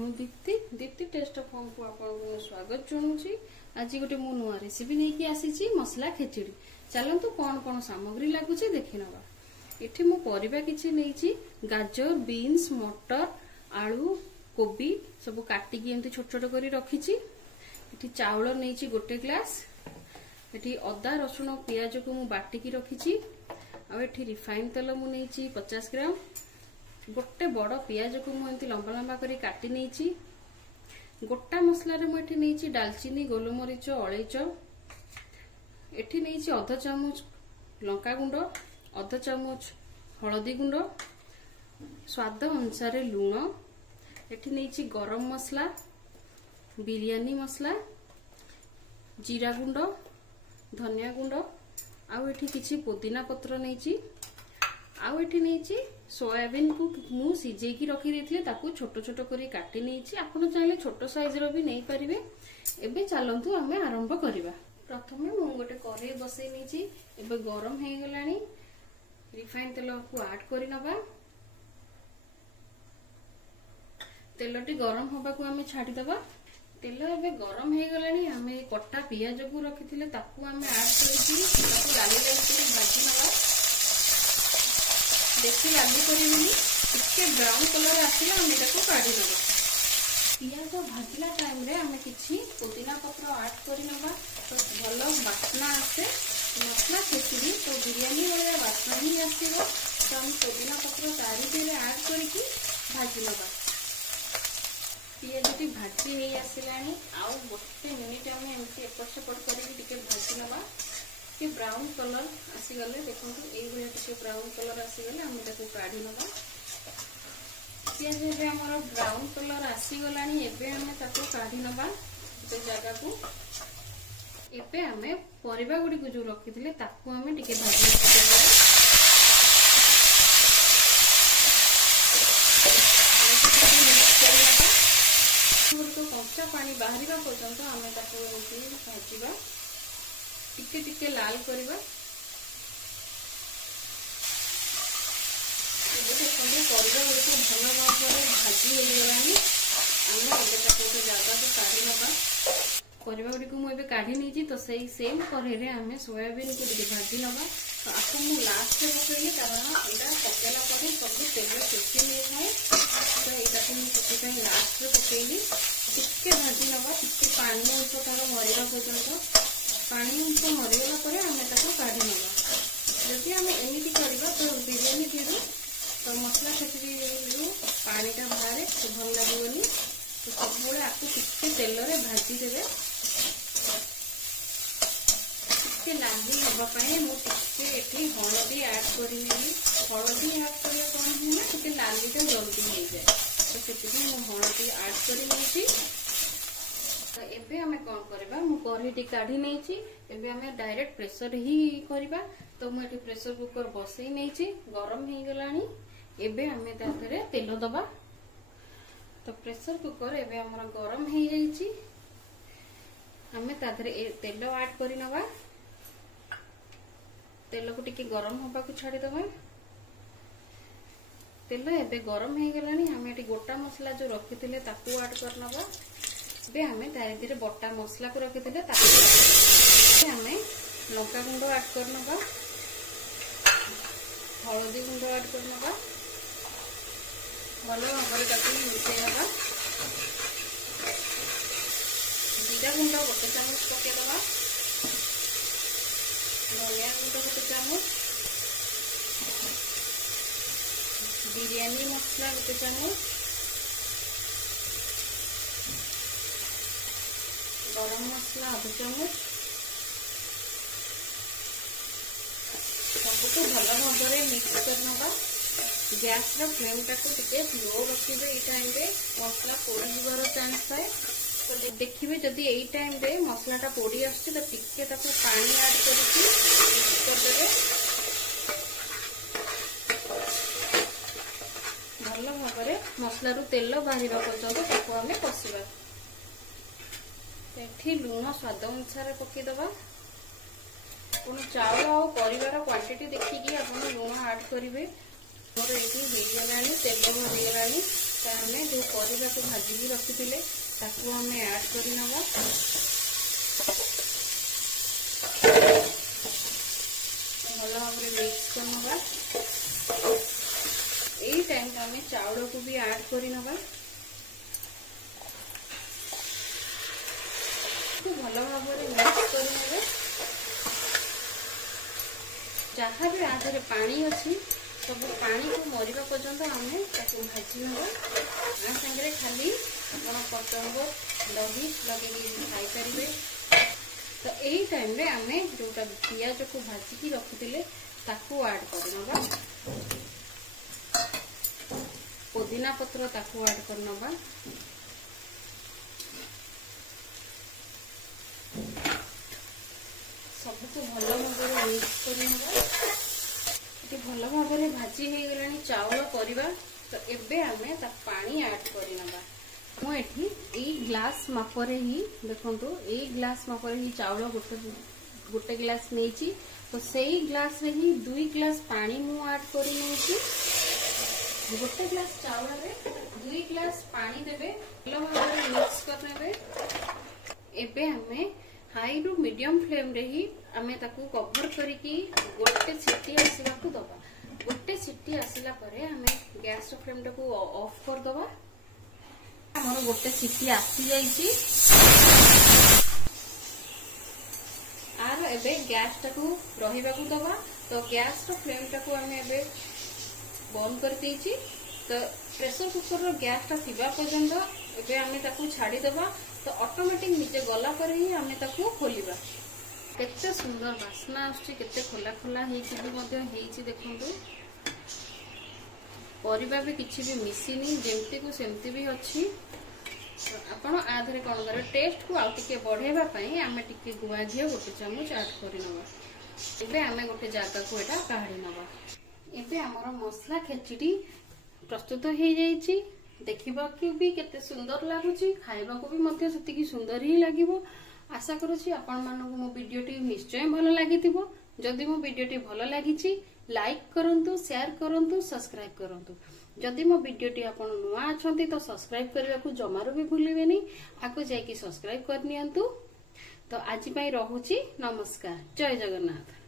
ମୁଁ Dipti test of home को आपको स्वागत जनाऊँगी। आज गोटे मु नुआ रेसिपी नहीं आसी मसला खेचड़ी। चलतु कौन कौन सामग्री लगुच देखी नवा। इठी मु परिबा किछि नैछि गाजर बीन्स मटर आलू कोबी सब काटिकी एमती छोट छोट करी रखिछि। इठी चाउल नैछि गोटे ग्लास। इठी अदा रसुण पियाज को मु बाटिकी रखिछि। आ इठी रिफाइन तेल मु नैछि 50 ग्राम। गोटे बड़ पियाज को मुझे लंबा लंबा करी काटी नहीं। गोटा मसला मुझे नहीं डालचीनी गोलमरीच अलैच एठी नहीं अध चामच लंका गुंड अध चामच हलदी गुंड स्वाद अनुसार लुण एठी नहीं गरम मसला बिरयानी मसला जीरा गुंड धनिया गुंड आउ एठी किछि पुदीना पत्र नहीं आउ एठी नहीं सोयाबीन को मु सिजेकी रखी देथिले ताकू छोट छोट करी काटी नहीं। आपण चाहे छोट साइज रो भी नहीं पारिबे। एबे चलंतु हमें आरंभ करिबा। प्रथमे मु गोटे कढ़ाई बसई नहीं। एबे गरम हे गलानी रिफाइन तेल को ऐड करि नबा। तेलटी गरम होबा को हमें छाडी दबा। तेल एबे गरम हे गलानी हमें कट्टा पियाज को रखिथिले ताकू हमें ऐड करिकि ताकू लाली लाली करी भाजी नबा। देखी लागू करें ब्राउन कलर आसला आम को काढ़ी नवा। पियाज भाजला टाइम रे आम किसी पुदीना पत्र ऐड कर तो भल बास्ना आसे मसला खेचड़ी तो बिरयानी भाया बास्ना ही आसो। तो आम पुदीना पत्र चारिदे ऐड करके भाजी नवा। पियाज भाजी नहीं आसला आउ गोटे मिनिट आम एमती एपट सेपट करके भाजी नवा। कि ब्राउन कलर आसीगले देखो ये ब्राउन कलर आसीगले आम काढ़ी नवा। पियाज ए आमर ब्राउन कलर आसीगला आम काढ़ी नवा गोटे जगह को। एबे आम परिबा गुडी को जो रखी ताकू आम टिके भाजी कंचा पानी बाहर पर्यंत आम भाजवा टिके टिके लाल करवा। परिबा गुड़िक भल भाव भाजी होगलानी आम गोटे जगह को काढ़ी नवा। परिबा गुड़िक मुझे काढ़ी नहीं तो सही सेम कढ़ाई आम सोयाबीन को टिके भाजी नवा। तो आपको मुझे लास्ट पकईली कारण यहाँ पकड़ा पर सब तेल शेषी नहीं थाए। तो यहाँ मुझे लास्ट पकईली टिके भाजी नवा। टिके पानी अंश तार मरवा पर्यंत पानी अंश मरीगला काढ़ी नवा। जदि आम एमती करवा तो बिरयानी दीरू तो मसला खेचड़ी पानीटा बाहर तो भल लगेनि। तो सब आपको टिके तेल भाजी देवे टिके लागी हाँपाई मुझे हलदी ऐड करी। हलदी ऐड कर कौन है टिके लालीटा जल्दी हो जाए तो से हलदी ऐड कर। तो एबे हमें कौन करबा मु कढ़ाई काढ़ी नहीं। एबे हमें डायरेक्ट प्रेशर ही करबा। तो मुझे प्रेशर कुकर बसई नहीं गरम हो गलानी। एबे हमें तारे तेल दबा। तो प्रेशर कुकर एबे हमर गरम हो जाइछि। हमें तारे तेल ऐड करि नवा। तेल को टिके गरम होबा को छाड़ी दबा। तेल एबे गरम हो गलानी हमें एटी गोटा मसला जो रखिथिले ताकू ऐड कर नवा। बे हमें धीरे बटा मसला को रखी हमें लंका गुंड ऐड कर नवा हलदी गुंड ऐड कर नवा भल भाव मिसई नवा। जीरा गुंड गोटे चामच पकईदवा धनिया गुंड गोटे चामच बिरयानी मसला गोटे चामच गरम मसला आधा चामच सबको भल भाव मिक्स कर नवा। गैस फ्लेम टाक लो रखिए। ये टाइम मसला पोड़ी जीवार चांस थाए। तो देखिए जदि यही टाइम मसलाटा पोड़ी आसुची तो टिके पानी ऐड करके मिक्स करदे। भल भाव मसला रू तेल बाहर पर्यंत आम कषा। एठी लुण स्वाद अनुसार पकईदबा। चाउल आ परिवार क्वांटिटी देखिकी आप लुण ऐड करेंगे। मोर ये तेल भरीगला तो आमे जो परिबा को भाजी रखिथिले ताकू आमे ऐड करि नबा। भल भाव मिक्स कर नबा। एई टाइम आमे चाउल को भी ऐड करि नबा। तो भल भाव मिक्स कर नबा। जहाँ भी आधे पानी अच्छी सब पानी को मरिबा पर्यंत आमे ताकू भाजी नबा। आ संगे खाली आपण पतंग दही लगे खाई पारे। तो यही टाइम रे आमे जोटा पियाज को भाजिकी रखिथिले ताकू ऐड करनबा। पुदीना पत्र ताकू ऐड करनबा। सबको भल भाव मिक्स करनबा। भल भाव भाजी हो गलानी चाउल परिबा। तो एबे आमे ता पानी ऐड करनबा। मु एठी ए ग्लास मापरे ही देखंतु ए ग्लास मापरे ही चाउल गोटे ग्लास नेची। तो सेई ग्लास रे ही 2 ग्लास पानी मु ऐड करि नेची। गोटे ग्लास चाउल रे 2 ग्लास पानी देबे। भल भाव मिक्स करनेबे। एबे हमें हाई रु मीडियम फ्लेम रे ही आमे ताकू कवर करिकी गोटे सीटी आसीला को दबा। गोटे सीटी आसीला परे हमें गैस फ्लेम टाकू ऑफ कर दबा। हमर गोटे सीटी आसी जाईची। आर एबे गैस टाकू रहिबा को दबा। तो गैस रो फ्लेम टाकू हमें एबे बंद कर देईची। तो प्रेशर कुकर रो गैस टा थिबा पर्यंत एबे हमें ताकू छाड़ी दबा। तो ऑटोमेटिक नीचे गला पर ही हमें ताकू खोलिबा। केते सुंदर वासना आछी। केते खोला खोला हेची भी मध्ये हेची देखंतु। परिबा भी किछि भी मिसिनी जेमती को सेमती भी अछि। आपण आधरे कोन करे टेस्ट को आउ टिके बढ़ेबा पई आमे टिके गुआ घियो गोटे चम्मच ऐड करिनबा। एबे आमे गोटे जागा को एटा काढी नबा। एबे हमर मसला खेचड़ी प्रस्तुत हो जाइछि। देखिबा कि भी केते सुंदर लागुछि। खाइबा को भी मध्ये सेतिकी सुंदर ही लागिवो। आशा करूछि आपण मानको मो वीडियोटी निश्चय भलो लागितिबो। जदि मो वीडियोटी भलो लागिछि लाइक करंतु, शेयर करंतु, सब्सक्राइब करंतु। जदि मो वीडियोटी आपण नुआ अछंती तो सब्सक्राइब करबा को जमारो भी भूलिबेनी। आको जाई कि सब्सक्राइब कर नियंतु। तो आज पई रहूछि नमस्कार। जय जगन्नाथ।